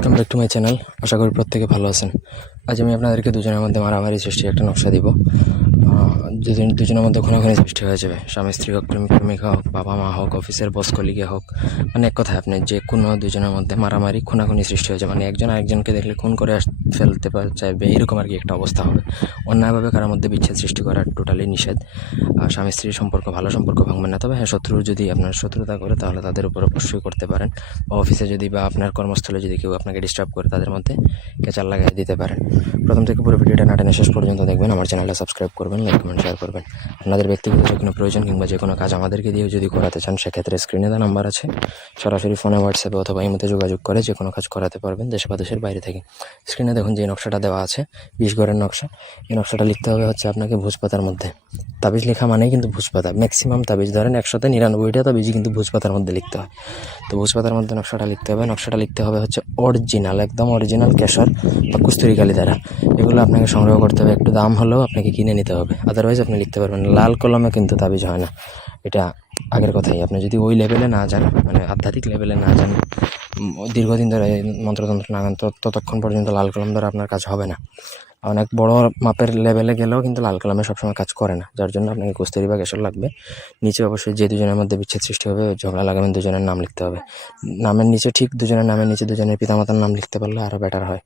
Welcome back to my channel. আশা করি প্রত্যেকে ভালো আছেন। আজ আমি আপনাদেরকে দুজনের মধ্যে মারামারি সৃষ্টির একটা নকশা দিব। দুজনের মধ্যে খুনাখুনি সৃষ্টি হয়ে যাবে, স্বামী স্ত্রী হোক, প্রেমিক প্রেমিকা হোক, বাবা মা হোক, অফিসের বস কলিগে হোক, মানে এক কথায় আপনি যে কোনো দুজনের মধ্যে মারামারি খুনাখুনি সৃষ্টি হয়ে যাবে, মানে একজন আরেকজনকে দেখলে খুন করে ফেলতে চাইবে, এরকম আর কি একটা অবস্থা হবে। অন্যায়ভাবে কারোর মধ্যে বিচ্ছেদ সৃষ্টি করা টোটালি নিষেধ। স্বামী স্ত্রীর সম্পর্ক, ভালো সম্পর্ক ভাঙবে না। তবে হ্যাঁ, শত্রু যদি আপনার শত্রুতা করে তাহলে তাদের উপর অবশ্যই করতে পারেন, বা অফিসে যদি বা আপনার কর্মস্থলে যদি কেউ আপনাকে ডিস্টার্ব করে তাদের মধ্যে কেচাল লাগাই দিতে পারেন। প্রথম থেকে পুরো ভিডিওটা না টেনে শেষ পর্যন্ত দেখবেন। আমার চ্যানেলটা সাবস্ক্রাইব করবেন, লাইক কমেন্ট শেয়ার করবেন। আপনাদের ব্যক্তিগত যে কোনো প্রয়োজন কিংবা যে কোনো কাজ আমাদেরকে দিয়ে যদি করাতে চান, সেক্ষেত্রে স্ক্রিনে দেওয়া নাম্বার আছে, সরাসরি ফোনে, হোয়াটসঅ্যাপে অথবা ইমোতে যোগাযোগ করে যে কোনো কাজ করাতে পারবেন, দেশে বা দেশের বাইরে থেকে। স্ক্রিনে দেখুন যে নকশাটা দেওয়া আছে, 20 ঘরের নকশা। এই নকশাটা লিখতে হবে হচ্ছে আপনাকে ভোজপাতার মধ্যে। তাবিজ লেখা মানেই কিন্তু ভোজপাতা। ম্যাক্সিমাম তাবিজ ধরেন 100তে 99টা তাবিজই কিন্তু ভোজপাতার মধ্যে লিখতে হয়। তো ভোজপাতার মধ্যে নকশাটা লিখতে হবে। নকশাটা লিখতে হবে হচ্ছে অরিজিনাল, একদম অরিজিনাল কেশর বা কস্তুরি কালি দ্বারা। এগুলো আপনাকে সংগ্রহ করতে হবে, একটু দাম হলেও আপনাকে কিনে নিতে হবে, আদারওয়াইজ আপনি লিখতে পারবেন। লাল কলমে কিন্তু তাবিজ হয় না, এটা আগের কথাই। আপনি যদি ওই লেভেলে না যান, মানে আধ্যাত্মিক লেভেলে না যান, দীর্ঘদিন ধরে মন্ত্রতন্ত্র না গান, ততক্ষণ পর্যন্ত লাল কলম দ্বারা আপনার কাজ হবে না। অনেক বড় মাপের লেভেলে গেলেও কিন্তু লাল কলমে সবসময় কাজ করে না, যার জন্য আপনাকে কস্তুরি বা কেশর লাগবে। নিচে অবশ্যই যে দুজনের মধ্যে বিচ্ছেদ সৃষ্টি হবে, ঝগড়া লাগাবেন, দুজনের নাম লিখতে হবে। নামের নিচে, ঠিক দুজনের নামের নিচে দুজনের পিতামাতার নাম লিখতে পারলে আরও বেটার হয়।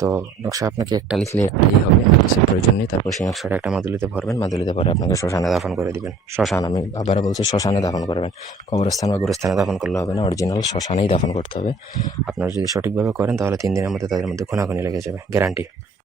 তো নকশা আপনাকে একটা লিখলে একটাই হবে, কিছু প্রয়োজন নেই। তারপর সেই নকশাটা একটা মাদুলিতে ভরবেন, মাদুলিতে ভরে আপনাকে শ্মশানে দাফন করে দিবেন। শ্মশান, আমি আবারও বলছি, শ্মশানে দাফন করবেন। কবরস্থান বা গুরুস্থানে দাফন করলে হবে না, অরিজিনাল শ্মশানেই দাফন করতে হবে। আপনারা যদি সঠিকভাবে করেন তাহলে 3 দিনের মধ্যে তাদের মধ্যে খুনাখুনি লেগে যাবে, গ্যারান্টি।